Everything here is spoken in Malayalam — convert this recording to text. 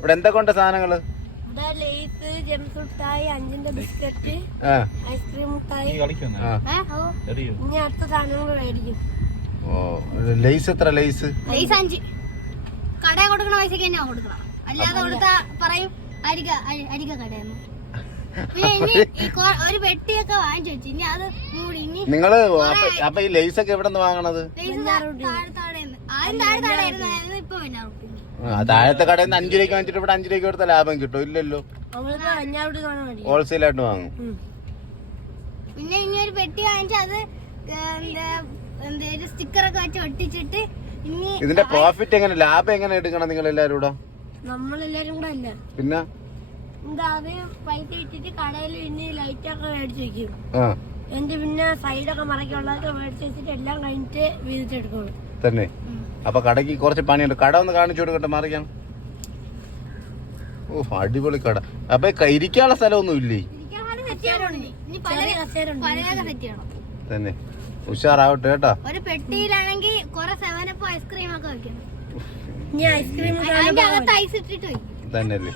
ഇവിടെ എന്തൊക്കെ സാധനങ്ങള്? ലേസ്, ജെംസ് മുട്ടായി, 5 ബിസ്ക്കറ്റ്, ഐസ്ക്രീം മുട്ടായി. ഇനി അടുത്ത സാധനങ്ങൾ മേടിക്കും. ഓ, ലേസ് എത്ര? ലേസ് 5 കടയിൽ കൊടുക്കണ പൈസക്ക് തന്നെ കൊടുക്കണം. അല്ലാതെ കൊടുത്താ പറയും അരിക്ക കടയെന്ന്. പിന്നെ ഒരു പെട്ടിയൊക്കെ വാങ്ങിച്ചു വെച്ചു. ഇനി അത് മൂടി. ഇനി നിങ്ങള് അപ്പൊ ഈ ലേസ് ഒക്കെ എവിടെ നിന്ന് വാങ്ങണത്? താഴത്തെ കടയിൽ നിന്ന് 5 രൂപയ്ക്ക് വാങ്ങിച്ചിട്ട് ഇവിടെ 5 രൂപയ്ക്ക് കൊടുത്ത ലാഭം കിട്ടും? ഇല്ലല്ലോ, ഹോൾസെയിൽ ആയിട്ട് വാങ്ങും. പിന്നെ ഇനി ഒരു പെട്ടി വാങ്ങിച്ച അത് സ്റ്റിക്കറൊക്കെ വെച്ച് ഒട്ടിച്ചിട്ട് ഇനി ഇതിന്റെ പ്രോഫിറ്റ് എങ്ങനെ, ലാഭം എങ്ങനെ എടുക്കണം നിങ്ങൾ എല്ലാരും കൂടെ? നമ്മളെല്ലാരും കൂടെ അല്ല, പിന്നെ ആദ്യം പൈസ വെച്ചിട്ട് കടയിൽ പിന്നെ ലൈറ്റൊക്കെ മേടിച്ചു വെക്കും. എന്റെ പിന്നെ സൈഡൊക്കെ മറയ്ക്കുള്ളതൊക്കെ മേടിച്ചു വെച്ചിട്ട് എല്ലാം കഴിഞ്ഞിട്ട് വീതിച്ചെടുക്കണം തന്നെ. അപ്പൊ കടക്ക് കുറച്ച് പണിയുണ്ട്. കട ഒന്ന് കാണിച്ചു കൊടുക്കട്ടെ, മറിയാം. ഓ, അടിപൊളി കട. അപ്പൊ ഇരിക്കാനുള്ള സ്ഥലമൊന്നും ഇല്ലേ? തന്നെ. ഉഷാറാവട്ടെ കേട്ടോ. ഒരു പെട്ടിയിലാണെങ്കിൽ കുറെ 7 ഐസ്ക്രീം ഒക്കെ വെക്കണം. ഐസ്ക്രീം അതിന്റെ അകത്ത് ഐസ് ഇട്ടിട്ട് തന്നെയല്ലേ.